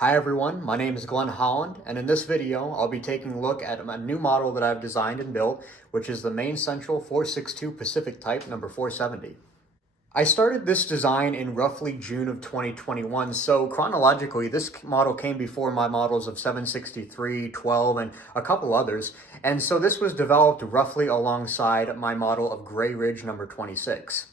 Hi everyone, my name is Glenn Holland, and in this video I'll be taking a look at a new model that I've designed and built, which is the Maine Central 462 Pacific Type number 470. I started this design in roughly June of 2021, so chronologically this model came before my models of 763, 12, and a couple others, and so this was developed roughly alongside my model of Gray Ridge number 26.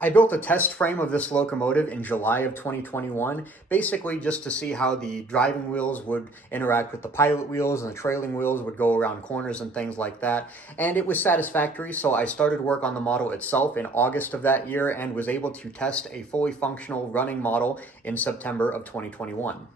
I built a test frame of this locomotive in July of 2021, basically just to see how the driving wheels would interact with the pilot wheels and the trailing wheels would go around corners and things like that. And it was satisfactory, so I started work on the model itself in August of that year and was able to test a fully functional running model in September of 2021.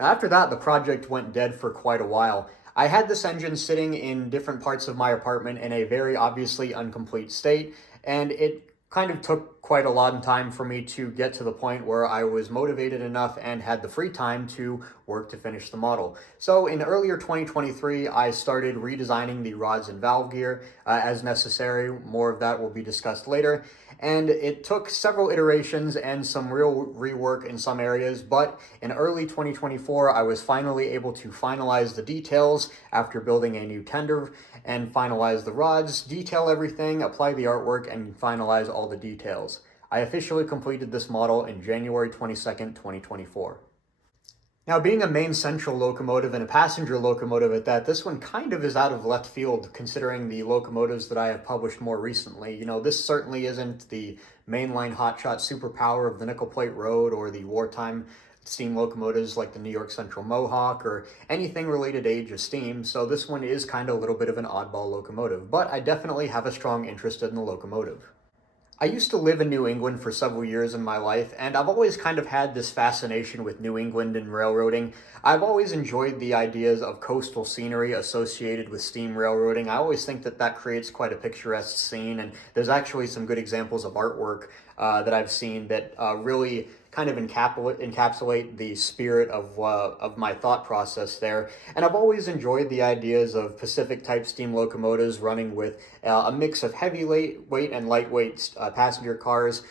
Now, after that, the project went dead for quite a while. I had this engine sitting in different parts of my apartment in a very obviously incomplete state, and it kind of took quite a lot of time for me to get to the point where I was motivated enough and had the free time to work to finish the model. So in earlier 2023, I started redesigning the rods and valve gear as necessary. More of that will be discussed later. And it took several iterations and some real rework in some areas, but in early 2024, I was finally able to finalize the details after building a new tender and finalize the rods, detail everything, apply the artwork, and finalize all the details. I officially completed this model in January 22nd, 2024. Now, being a Maine Central locomotive and a passenger locomotive at that, this one kind of is out of left field considering the locomotives that I have published more recently. This certainly isn't the mainline hotshot superpower of the Nickel Plate Road or the wartime steam locomotives like the New York Central Mohawk or anything related to Age of Steam, so this one is kind of a little bit of an oddball locomotive, but I definitely have a strong interest in the locomotive. I used to live in New England for several years in my life, and I've always kind of had this fascination with New England and railroading. I've always enjoyed the ideas of coastal scenery associated with steam railroading. I always think that that creates quite a picturesque scene, and there's actually some good examples of artwork that I've seen that really kind of encapsulate the spirit of my thought process there. And I've always enjoyed the ideas of Pacific type steam locomotives running with a mix of weight and lightweight passenger cars.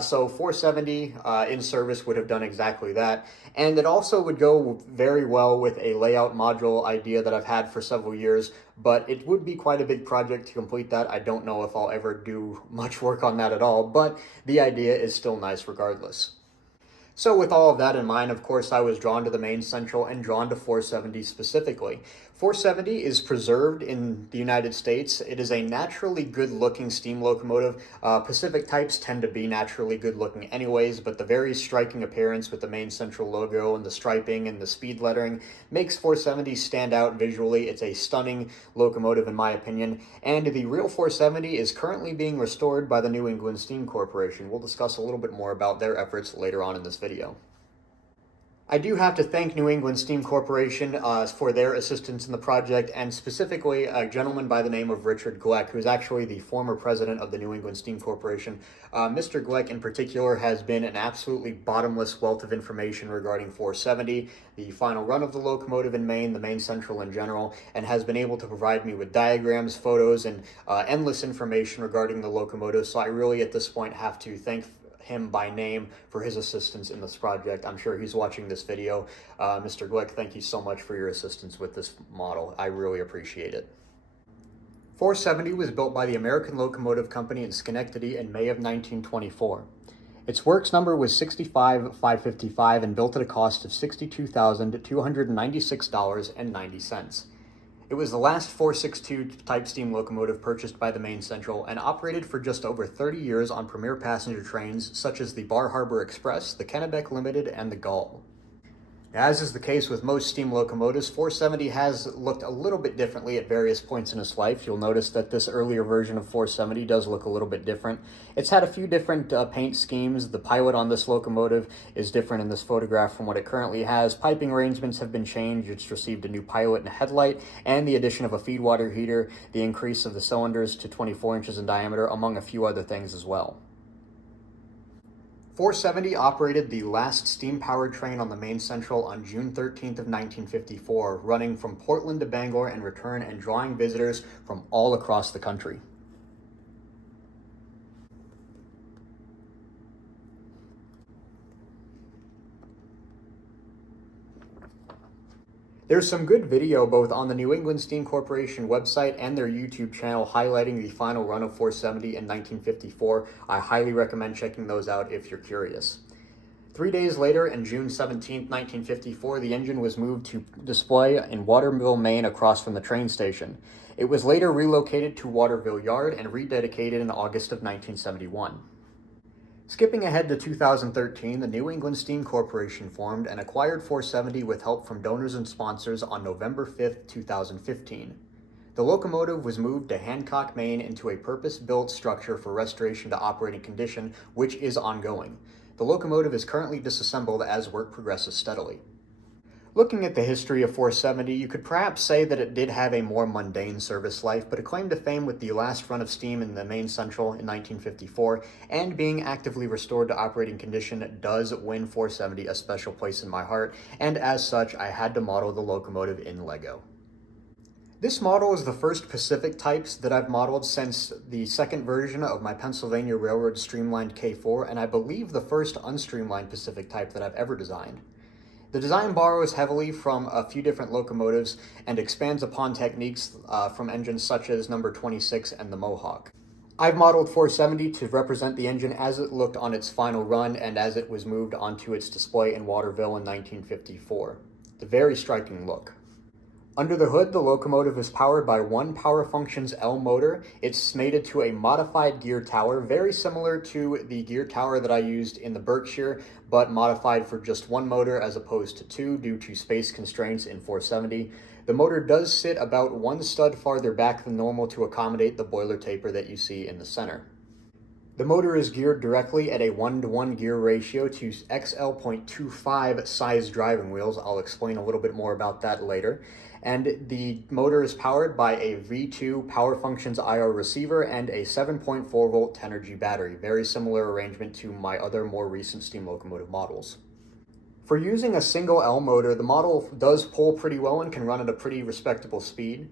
So 470 in service would have done exactly that. And it also would go very well with a layout module idea that I've had for several years, but it would be quite a big project to complete that. I don't know if I'll ever do much work on that at all, but the idea is still nice regardless. So with all of that in mind, of course, I was drawn to the Maine Central and drawn to 470 specifically. 470 is preserved in the United States. It is a naturally good-looking steam locomotive. Pacific types tend to be naturally good-looking anyways, but the very striking appearance with the Maine Central logo and the striping and the speed lettering makes 470 stand out visually. It's a stunning locomotive in my opinion, and the real 470 is currently being restored by the New England Steam Corporation. We'll discuss a little bit more about their efforts later on in this video. I do have to thank New England Steam Corporation for their assistance in the project, and specifically a gentleman by the name of Richard Gleck, who is actually the former president of the New England Steam Corporation. Mr. Gleck in particular has been an absolutely bottomless wealth of information regarding 470, the final run of the locomotive in Maine, the Maine Central in general, and has been able to provide me with diagrams, photos, and endless information regarding the locomotive. So I really at this point have to thank him by name for his assistance in this project. I'm sure he's watching this video. Mr. Glick, thank you so much for your assistance with this model. I really appreciate it. 470 was built by the American Locomotive Company in Schenectady in May of 1924. Its works number was 65555 and built at a cost of $62,296.90. It was the last 462 type steam locomotive purchased by the Maine Central and operated for just over 30 years on premier passenger trains such as the Bar Harbor Express, the Kennebec Limited, and the Gull. As is the case with most steam locomotives, 470 has looked a little bit differently at various points in its life. You'll notice that this earlier version of 470 does look a little bit different. It's had a few different paint schemes. The pilot on this locomotive is different in this photograph from what it currently has. Piping arrangements have been changed. It's received a new pilot and a headlight, and the addition of a feed water heater, the increase of the cylinders to 24 inches in diameter, among a few other things as well. 470 operated the last steam-powered train on the Maine Central on June 13th of 1954, running from Portland to Bangor and return and drawing visitors from all across the country. There's some good video both on the New England Steam Corporation website and their YouTube channel highlighting the final run of 470 in 1954. I highly recommend checking those out if you're curious. 3 days later, on June 17, 1954, the engine was moved to display in Waterville, Maine, across from the train station. It was later relocated to Waterville Yard and rededicated in August of 1971. Skipping ahead to 2013, the New England Steam Corporation formed and acquired 470 with help from donors and sponsors on November 5, 2015. The locomotive was moved to Hancock, Maine into a purpose-built structure for restoration to operating condition, which is ongoing. The locomotive is currently disassembled as work progresses steadily. Looking at the history of 470, you could perhaps say that it did have a more mundane service life, but it claimed to fame with the last run of steam in the Maine Central in 1954, and being actively restored to operating condition does win 470 a special place in my heart, and as such, I had to model the locomotive in Lego. This model is the first Pacific types that I've modeled since the second version of my Pennsylvania Railroad streamlined K4, and I believe the first unstreamlined Pacific type that I've ever designed. The design borrows heavily from a few different locomotives and expands upon techniques from engines such as number 26 and the Mohawk. I've modeled 470 to represent the engine as it looked on its final run and as it was moved onto its display in Waterville in 1954. It's a very striking look. Under the hood, the locomotive is powered by one Power Functions L motor. It's mated to a modified gear tower, very similar to the gear tower that I used in the Berkshire, but modified for just one motor as opposed to two due to space constraints in 470. The motor does sit about one stud farther back than normal to accommodate the boiler taper that you see in the center. The motor is geared directly at a 1-to-1 gear ratio to XL.25 size driving wheels. I'll explain a little bit more about that later. And the motor is powered by a V2 Power Functions IR receiver and a 7.4 volt Tenergy battery. Very similar arrangement to my other more recent steam locomotive models. For using a single L motor, the model does pull pretty well and can run at a pretty respectable speed.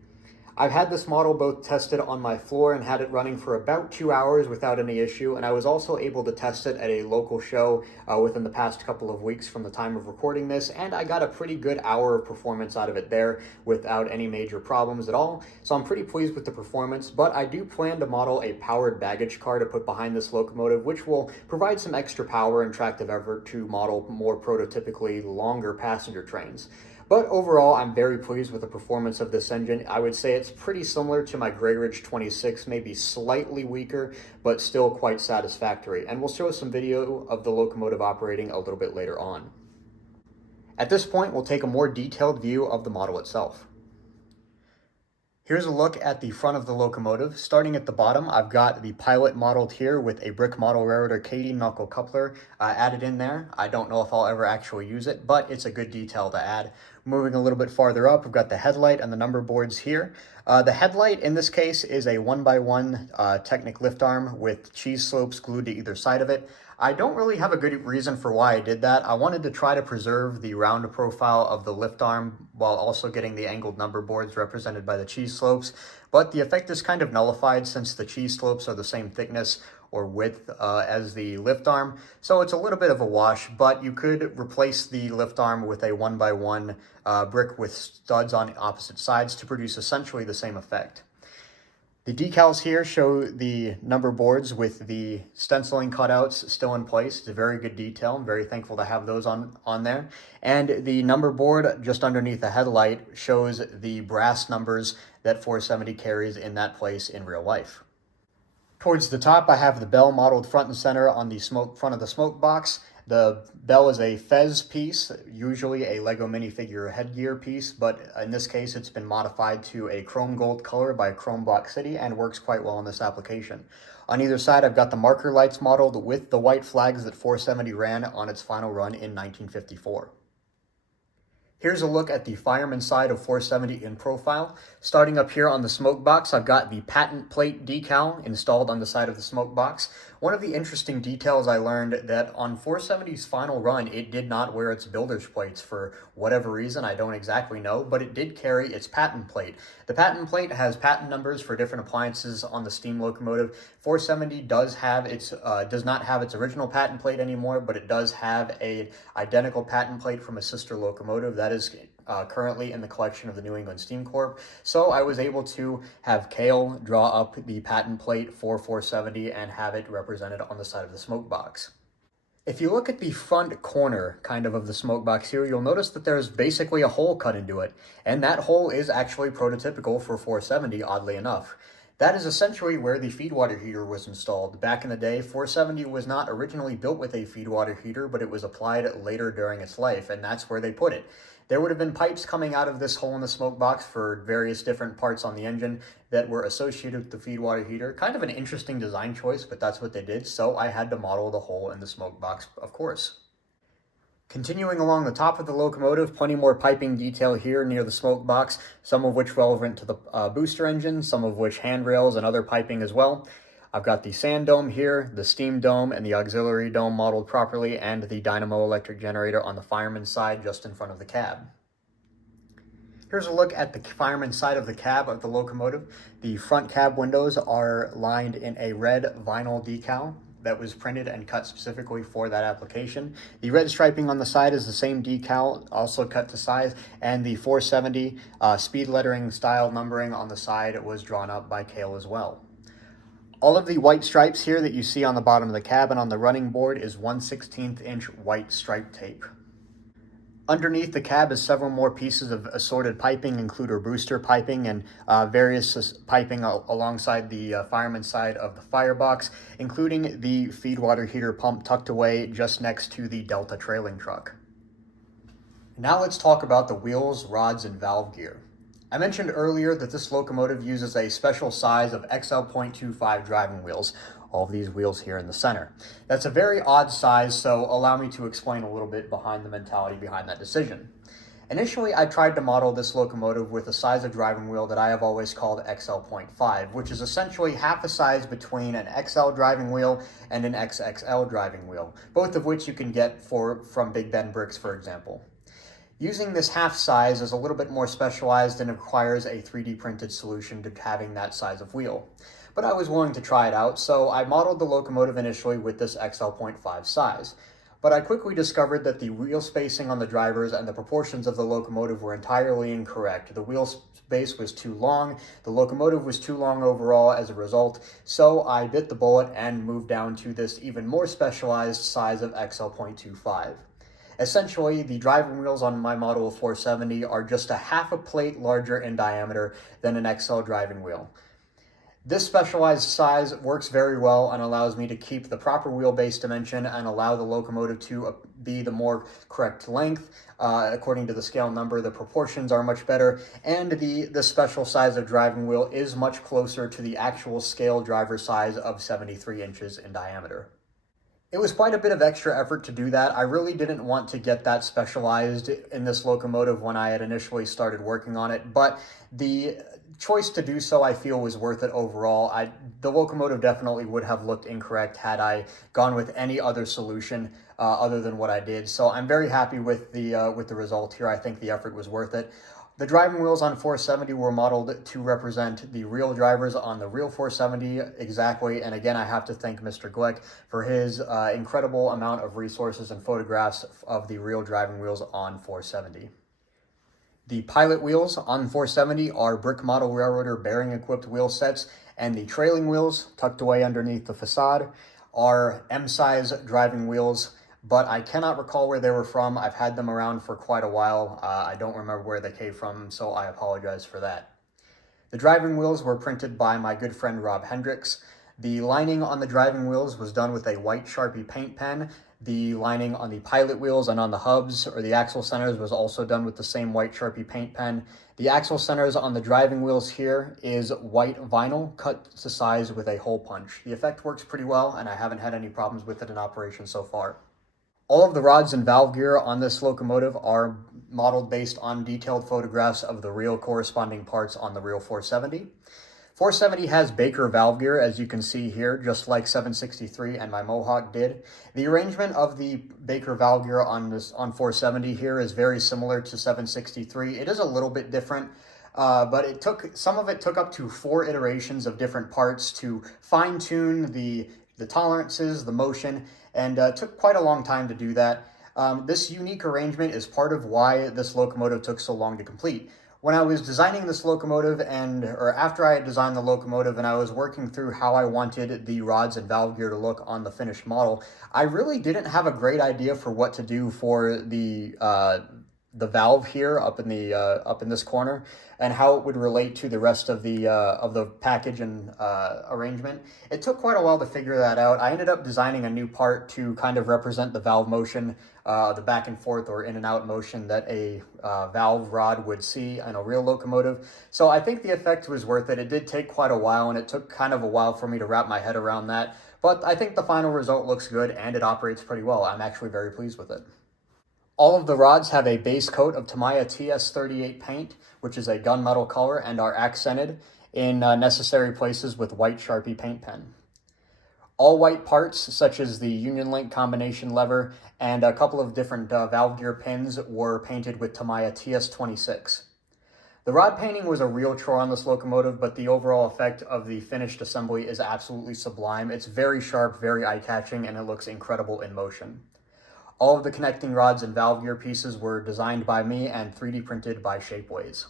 I've had this model both tested on my floor and had it running for about 2 hours without any issue, and I was also able to test it at a local show within the past couple of weeks from the time of recording this, and I got a pretty good hour of performance out of it there without any major problems at all, so I'm pretty pleased with the performance. But I do plan to model a powered baggage car to put behind this locomotive, which will provide some extra power and tractive effort to model more prototypically longer passenger trains. But overall, I'm very pleased with the performance of this engine. I would say it's pretty similar to my Grey Ridge 26, maybe slightly weaker, but still quite satisfactory. And we'll show some video of the locomotive operating a little bit later on. At this point, we'll take a more detailed view of the model itself. Here's a look at the front of the locomotive. Starting at the bottom, I've got the pilot modeled here with a brick model railroader Katy knuckle coupler added in there. I don't know if I'll ever actually use it, but it's a good detail to add. Moving a little bit farther up, we've got the headlight and the number boards here. The headlight in this case is a 1x1 Technic lift arm with cheese slopes glued to either side of it. I don't really have a good reason for why I did that. I wanted to try to preserve the round profile of the lift arm while also getting the angled number boards represented by the cheese slopes, but the effect is kind of nullified since the cheese slopes are the same thickness or width as the lift arm, so it's a little bit of a wash, but you could replace the lift arm with a 1x1 brick with studs on opposite sides to produce essentially the same effect. The decals here show the number boards with the stenciling cutouts still in place. It's a very good detail. I'm very thankful to have those on there. And the number board just underneath the headlight shows the brass numbers that 470 carries in that place in real life. Towards the top, I have the bell modeled front and center on the front of the smoke box. The bell is a Fez piece, usually a Lego minifigure headgear piece, but in this case it's been modified to a chrome gold color by Chrome Block City and works quite well in this application. On either side, I've got the marker lights modeled with the white flags that 470 ran on its final run in 1954. Here's a look at the fireman side of 470 in profile. Starting up here on the smoke box, I've got the patent plate decal installed on the side of the smoke box. One of the interesting details I learned that on 470's final run, it did not wear its builder's plates for whatever reason, I don't exactly know, but it did carry its patent plate. The patent plate has patent numbers for different appliances on the steam locomotive. 470 does not have its original patent plate anymore, but it does have an identical patent plate from a sister locomotive. That is currently in the collection of the New England Steam Corp. So I was able to have Cale draw up the patent plate for 470 and have it represented on the side of the smoke box. If you look at the front corner of the smoke box here, you'll notice that there's basically a hole cut into it, and that hole is actually prototypical for 470, oddly enough. That is essentially where the feed water heater was installed. Back in the day, 470 was not originally built with a feed water heater, but it was applied later during its life, and that's where they put it. There would have been pipes coming out of this hole in the smoke box for various different parts on the engine that were associated with the feed water heater. Kind of an interesting design choice, but that's what they did, so I had to model the hole in the smoke box, of course. Continuing along the top of the locomotive, plenty more piping detail here near the smoke box, some of which relevant to the booster engine, some of which handrails and other piping as well. I've got the sand dome here, the steam dome, and the auxiliary dome modeled properly, and the dynamo electric generator on the fireman's side just in front of the cab. Here's a look at the fireman's side of the cab of the locomotive. The front cab windows are lined in a red vinyl decal that was printed and cut specifically for that application. The red striping on the side is the same decal, also cut to size, and the 470 speed lettering style numbering on the side was drawn up by Cale as well. All of the white stripes here that you see on the bottom of the cab and on the running board is 1/16 inch white stripe tape. Underneath the cab is several more pieces of assorted piping, including booster piping and various piping alongside the fireman's side of the firebox, including the feed water heater pump tucked away just next to the Delta trailing truck. Now let's talk about the wheels, rods, and valve gear. I mentioned earlier that this locomotive uses a special size of XL.25 driving wheels, all of these wheels here in the center. That's a very odd size, so allow me to explain a little bit behind the mentality behind that decision. Initially, I tried to model this locomotive with a size of driving wheel that I have always called XL.5, which is essentially half a size between an XL driving wheel and an XXL driving wheel, both of which you can get from Big Ben Bricks, for example. Using this half size is a little bit more specialized and requires a 3D printed solution to having that size of wheel. But I was willing to try it out, so I modeled the locomotive initially with this XL.5 size. But I quickly discovered that the wheel spacing on the drivers and the proportions of the locomotive were entirely incorrect. The wheel space was too long, the locomotive was too long overall as a result, so I bit the bullet and moved down to this even more specialized size of XL.25. Essentially, the driving wheels on my model of 470 are just a half a plate larger in diameter than an XL driving wheel. This specialized size works very well and allows me to keep the proper wheelbase dimension and allow the locomotive to be the more correct length. According to the scale number, the proportions are much better, and the special size of driving wheel is much closer to the actual scale driver size of 73 inches in diameter. It was quite a bit of extra effort to do that. I really didn't want to get that specialized in this locomotive when I had initially started working on it, but the choice to do so I feel was worth it overall. The locomotive definitely would have looked incorrect had I gone with any other solution other than what I did. So I'm very happy with the result here. I think the effort was worth it. The driving wheels on 470 were modeled to represent the real drivers on the real 470 exactly. And again, I have to thank Mr. Glick for his incredible amount of resources and photographs of the real driving wheels on 470. The pilot wheels on 470 are brick model railroader bearing equipped wheel sets, and the trailing wheels tucked away underneath the facade are M-size driving wheels, but I cannot recall where they were from. I've had them around for quite a while. I don't remember where they came from, so I apologize for that. The driving wheels were printed by my good friend Rob Hendricks. The lining on the driving wheels was done with a white Sharpie paint pen. The lining on the pilot wheels and on the hubs or the axle centers was also done with the same white Sharpie paint pen. The axle centers on the driving wheels here is white vinyl cut to size with a hole punch. The effect works pretty well, and I haven't had any problems with it in operation so far. All of the rods and valve gear on this locomotive are modeled based on detailed photographs of the real corresponding parts on the real 470. 470 has Baker valve gear, as you can see here, just like 763 and my Mohawk did. The arrangement of the Baker valve gear on 470 here is very similar to 763. It is a little bit different, but some of it took up to 4 iterations of different parts to fine-tune the tolerances, the motion, and took quite a long time to do that. This unique arrangement is part of why this locomotive took so long to complete. When I was designing this locomotive or after I had designed the locomotive and I was working through how I wanted the rods and valve gear to look on the finished model, I really didn't have a great idea for what to do for the valve here up in this corner and how it would relate to the rest of the package and arrangement. It took quite a while to figure that out. I ended up designing a new part to kind of represent the valve motion, the back and forth or in and out motion that a valve rod would see in a real locomotive. So I think the effect was worth it. It did take quite a while, and it took kind of a while for me to wrap my head around that. But I think the final result looks good and it operates pretty well. I'm actually very pleased with it. All of the rods have a base coat of Tamiya TS38 paint, which is a gunmetal color, and are accented in necessary places with white Sharpie paint pen. All white parts, such as the Union Link combination lever and a couple of different valve gear pins, were painted with Tamiya TS26. The rod painting was a real chore on this locomotive, but the overall effect of the finished assembly is absolutely sublime. It's very sharp, very eye-catching, and it looks incredible in motion. All of the connecting rods and valve gear pieces were designed by me and 3D printed by Shapeways.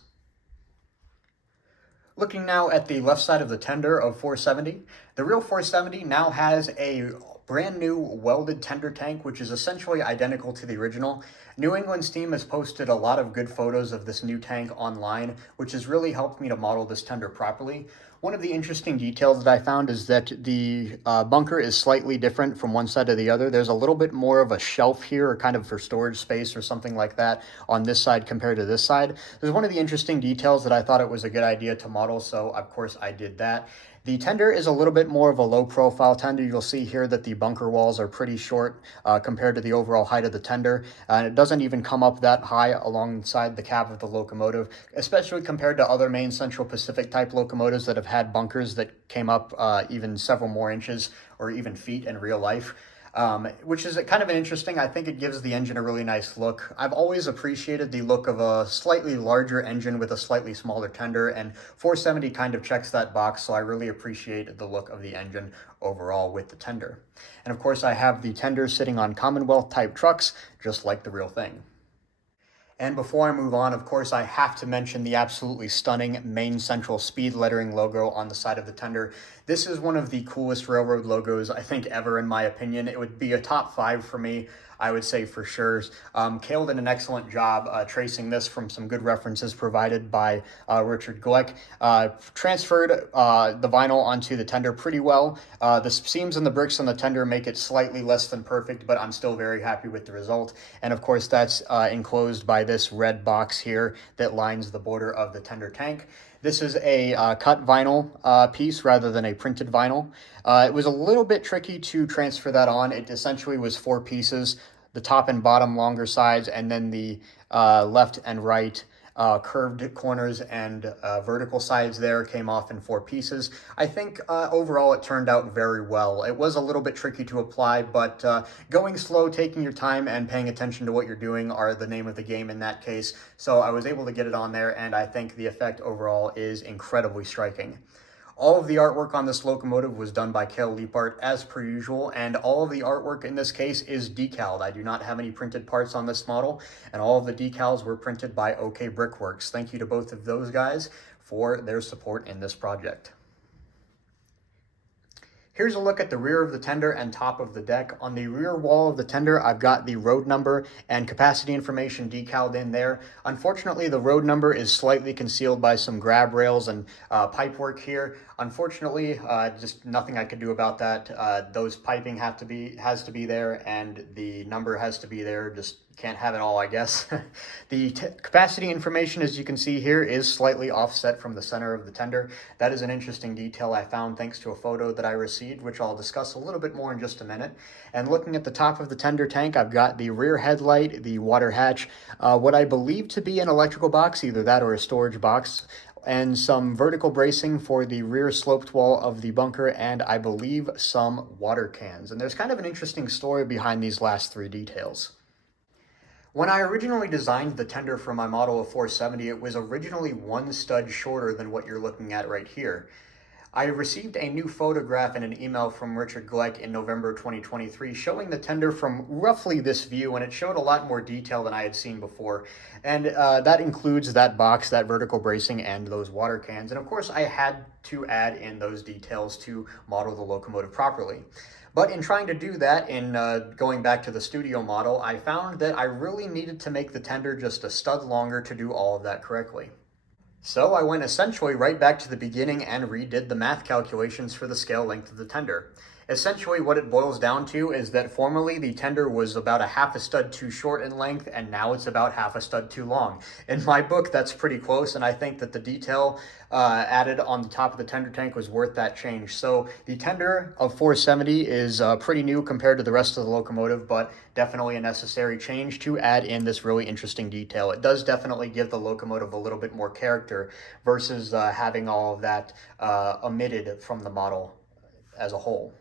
Looking now at the left side of the tender of 470, the real 470 now has a brand new welded tender tank, which is essentially identical to the original. New England Steam has posted a lot of good photos of this new tank online, which has really helped me to model this tender properly. One of the interesting details that I found is that the bunker is slightly different from one side to the other. There's a little bit more of a shelf here, or kind of for storage space or something like that on this side compared to this side. There's one of the interesting details that I thought it was a good idea to model, so of course I did that. The tender is a little bit more of a low profile tender. You'll see here that the bunker walls are pretty short compared to the overall height of the tender. And it doesn't even come up that high alongside the cab of the locomotive, especially compared to other Maine Central Pacific type locomotives that have had bunkers that came up even several more inches or even feet in real life. Which is kind of interesting. I think it gives the engine a really nice look. I've always appreciated the look of a slightly larger engine with a slightly smaller tender, and 470 kind of checks that box, so I really appreciate the look of the engine overall with the tender. And of course, I have the tender sitting on Commonwealth type trucks, just like the real thing. And before I move on, of course, I have to mention the absolutely stunning Maine Central speed lettering logo on the side of the tender. This is one of the coolest railroad logos, I think, ever, in my opinion. It would be a top 5 for me, I would say, for sure. Cale did an excellent job tracing this from some good references provided by Richard Gleck. Transferred the vinyl onto the tender pretty well. The seams and the bricks on the tender make it slightly less than perfect, but I'm still very happy with the result. And of course, that's enclosed by this red box here that lines the border of the tender tank. This is a cut vinyl piece rather than a printed vinyl. It was a little bit tricky to transfer that on. It essentially was 4 pieces, the top and bottom longer sides, and then the left and right curved corners and vertical sides there came off in 4 pieces. I think overall it turned out very well. It was a little bit tricky to apply, but going slow, taking your time, and paying attention to what you're doing are the name of the game in that case. So I was able to get it on there, and I think the effect overall is incredibly striking. All of the artwork on this locomotive was done by Cale Leapart as per usual, and all of the artwork in this case is decaled. I do not have any printed parts on this model, and all of the decals were printed by OK Brickworks. Thank you to both of those guys for their support in this project. Here's a look at the rear of the tender and top of the deck. On the rear wall of the tender, I've got the road number and capacity information decaled in there. Unfortunately, the road number is slightly concealed by some grab rails and pipe work here. Unfortunately, just nothing I could do about that. Those piping has to be there, and the number has to be there. Just can't have it all, I guess. The capacity information, as you can see here, is slightly offset from the center of the tender. That is an interesting detail I found thanks to a photo that I received, which I'll discuss a little bit more in just a minute. And looking at the top of the tender tank, I've got the rear headlight, the water hatch, what I believe to be an electrical box, either that or a storage box, and some vertical bracing for the rear sloped wall of the bunker, and I believe some water cans. And there's kind of an interesting story behind these last 3 details. When I originally designed the tender for my model of 470, it was originally 1 stud shorter than what you're looking at right here. I received a new photograph in an email from Richard Gleck in November 2023 showing the tender from roughly this view, and it showed a lot more detail than I had seen before. And that includes that box, that vertical bracing, and those water cans. And of course, I had to add in those details to model the locomotive properly. But in trying to do that, in going back to the studio model, I found that I really needed to make the tender just a stud longer to do all of that correctly. So I went essentially right back to the beginning and redid the math calculations for the scale length of the tender. Essentially what it boils down to is that formerly the tender was about a half a stud too short in length, and now it's about half a stud too long. In my book, that's pretty close, and I think that the detail added on the top of the tender tank was worth that change. So the tender of 470 is pretty new compared to the rest of the locomotive, but definitely a necessary change to add in this really interesting detail. It does definitely give the locomotive a little bit more character versus having all of that omitted from the model as a whole.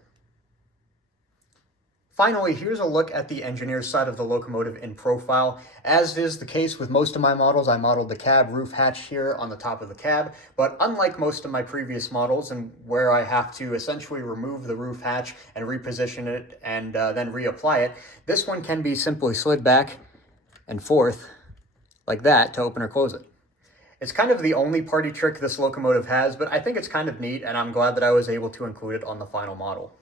Finally, here's a look at the engineer's side of the locomotive in profile. As is the case with most of my models, I modeled the cab roof hatch here on the top of the cab, but unlike most of my previous models, and where I have to essentially remove the roof hatch and reposition it and then reapply it, this one can be simply slid back and forth like that to open or close it. It's kind of the only party trick this locomotive has, but I think it's kind of neat, and I'm glad that I was able to include it on the final model.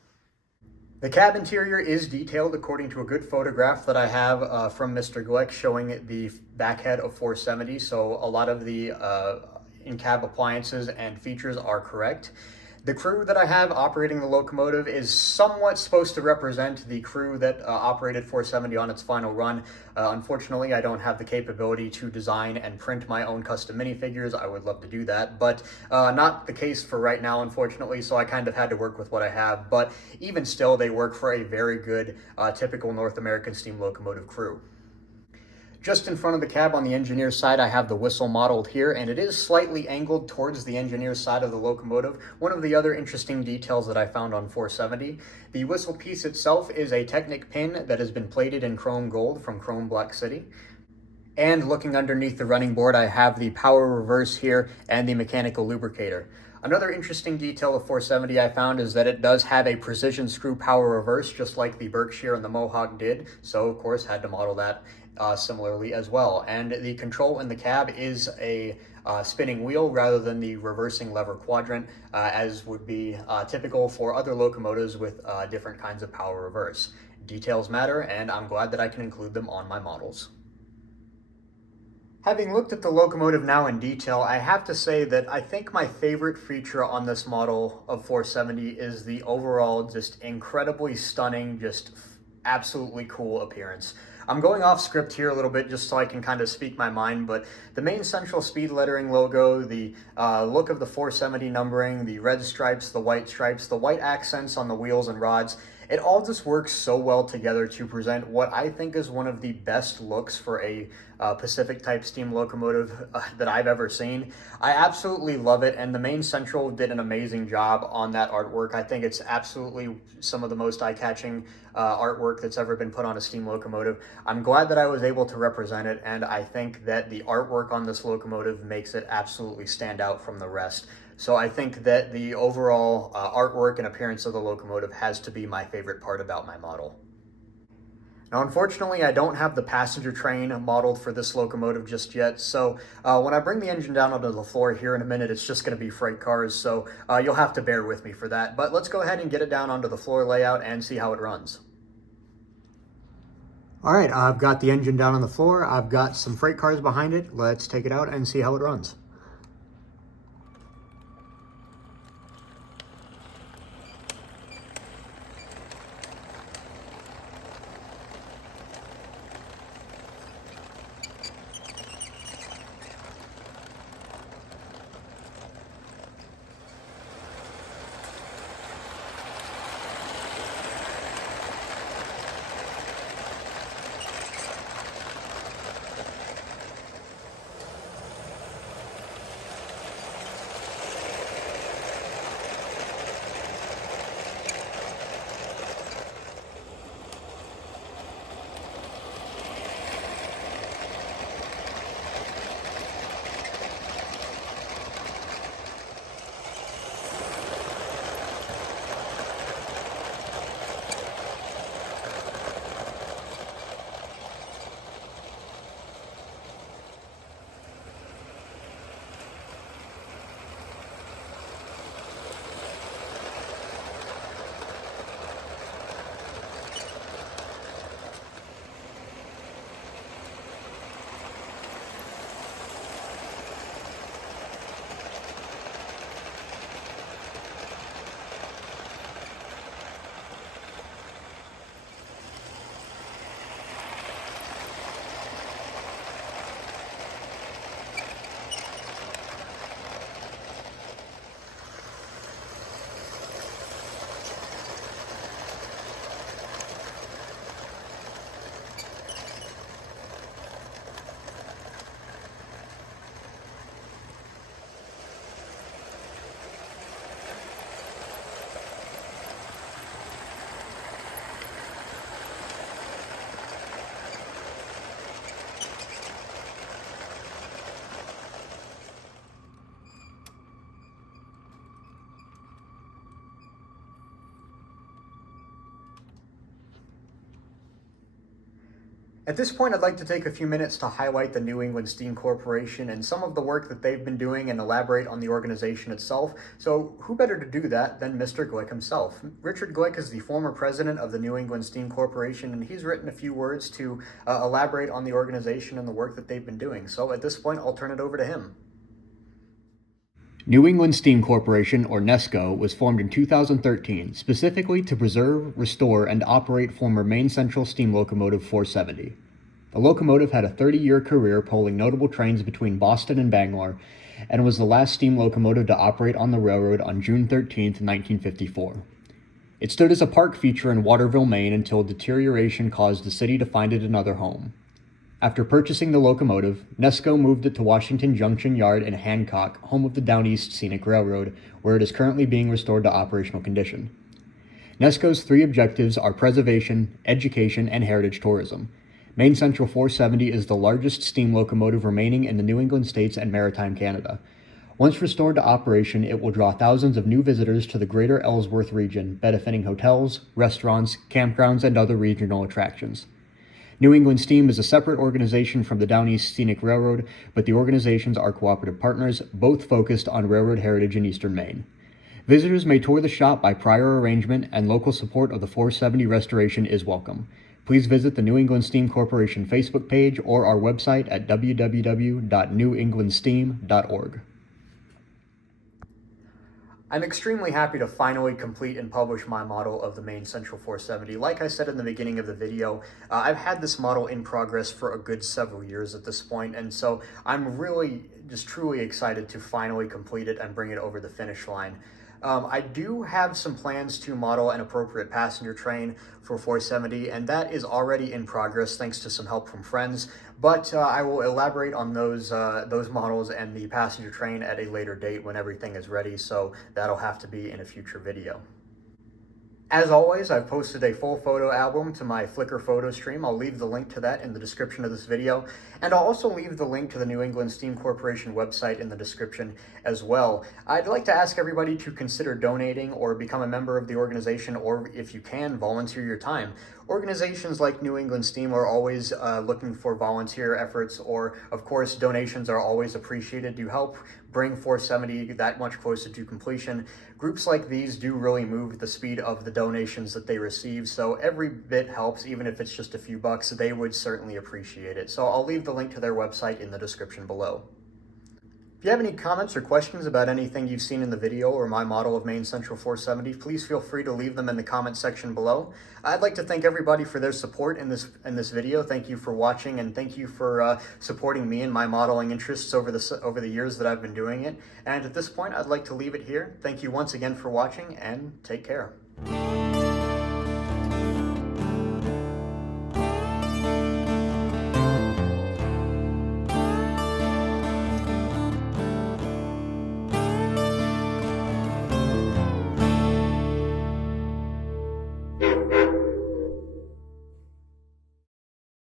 The cab interior is detailed according to a good photograph that I have from Mr. Gleck showing the back head of 470, so a lot of the in-cab appliances and features are correct. The crew that I have operating the locomotive is somewhat supposed to represent the crew that operated 470 on its final run. Unfortunately, I don't have the capability to design and print my own custom minifigures. I would love to do that, but not the case for right now, unfortunately, so I kind of had to work with what I have. But even still, they work for a very good, typical North American steam locomotive crew. Just in front of the cab on the engineer's side, I have the whistle modeled here, and it is slightly angled towards the engineer's side of the locomotive. One of the other interesting details that I found on 470, the whistle piece itself is a Technic pin that has been plated in chrome gold from Chrome Black City. And looking underneath the running board, I have the power reverse here and the mechanical lubricator. Another interesting detail of 470 I found is that it does have a precision screw power reverse, just like the Berkshire and the Mohawk did. So, of course, had to model that similarly as well. And the control in the cab is a spinning wheel rather than the reversing lever quadrant, as would be typical for other locomotives with different kinds of power reverse. Details matter, and I'm glad that I can include them on my models. Having looked at the locomotive now in detail, I have to say that I think my favorite feature on this model of 470 is the overall just incredibly stunning, just absolutely cool appearance. I'm going off script here a little bit just so I can kind of speak my mind, but the Maine Central speed lettering logo, the look of the 470 numbering, the red stripes, the white accents on the wheels and rods, it all just works so well together to present what I think is one of the best looks for a Pacific type steam locomotive that I've ever seen. I absolutely love it, and the Maine Central did an amazing job on that artwork. I think it's absolutely some of the most eye-catching artwork that's ever been put on a steam locomotive. I'm glad that I was able to represent it, and I think that the artwork on this locomotive makes it absolutely stand out from the rest. So I think that the overall artwork and appearance of the locomotive has to be my favorite part about my model. Now, unfortunately, I don't have the passenger train modeled for this locomotive just yet, so when I bring the engine down onto the floor here in a minute, it's just going to be freight cars, so you'll have to bear with me for that. But let's go ahead and get it down onto the floor layout and see how it runs. All right, I've got the engine down on the floor. I've got some freight cars behind it. Let's take it out and see how it runs. At this point, I'd like to take a few minutes to highlight the New England Steam Corporation and some of the work that they've been doing and elaborate on the organization itself. So who better to do that than Mr. Glick himself? Richard Glick is the former president of the New England Steam Corporation, and he's written a few words to elaborate on the organization and the work that they've been doing. So at this point, I'll turn it over to him. New England Steam Corporation, or NESCO, was formed in 2013, specifically to preserve, restore, and operate former Maine Central steam locomotive 470. The locomotive had a 30-year career pulling notable trains between Boston and Bangor, and was the last steam locomotive to operate on the railroad on June 13, 1954. It stood as a park feature in Waterville, Maine, until deterioration caused the city to find it another home. After purchasing the locomotive, NESCO moved it to Washington Junction Yard in Hancock, home of the Down East Scenic Railroad, where it is currently being restored to operational condition. NESCO's three objectives are preservation, education, and heritage tourism. Maine Central 470 is the largest steam locomotive remaining in the New England states and maritime Canada. Once restored to operation, it will draw thousands of new visitors to the greater Ellsworth region, benefiting hotels, restaurants, campgrounds, and other regional attractions. New England Steam is a separate organization from the Down East Scenic Railroad, but the organizations are cooperative partners, both focused on railroad heritage in eastern Maine. Visitors may tour the shop by prior arrangement, and local support of the 470 restoration is welcome. Please visit the New England Steam Corporation Facebook page or our website at www.newenglandsteam.org. I'm extremely happy to finally complete and publish my model of the Maine Central 470. Like I said in the beginning of the video, I've had this model in progress for a good several years at this point, and so I'm really just truly excited to finally complete it and bring it over the finish line. I do have some plans to model an appropriate passenger train for 470, and that is already in progress thanks to some help from friends, but I will elaborate on those models and the passenger train at a later date when everything is ready, so that'll have to be in a future video. As always, I've posted a full photo album to my Flickr photo stream. I'll leave the link to that in the description of this video, and I'll also leave the link to the New England Steam Corporation website in the description as well. I'd like to ask everybody to consider donating or become a member of the organization, or if you can, volunteer your time. Organizations like New England Steam are always looking for volunteer efforts, or of course donations are always appreciated to help bring 470 that much closer to completion. Groups like these do really move the speed of the donations that they receive, so every bit helps. Even if it's just a few bucks, they would certainly appreciate it. So I'll leave the link to their website in the description below. If you have any comments or questions about anything you've seen in the video or my model of Maine Central 470, please feel free to leave them in the comment section below. I'd like to thank everybody for their support in this video. Thank you for watching, and thank you for supporting me and my modeling interests over the years that I've been doing it. And at this point, I'd like to leave it here. Thank you once again for watching, and take care.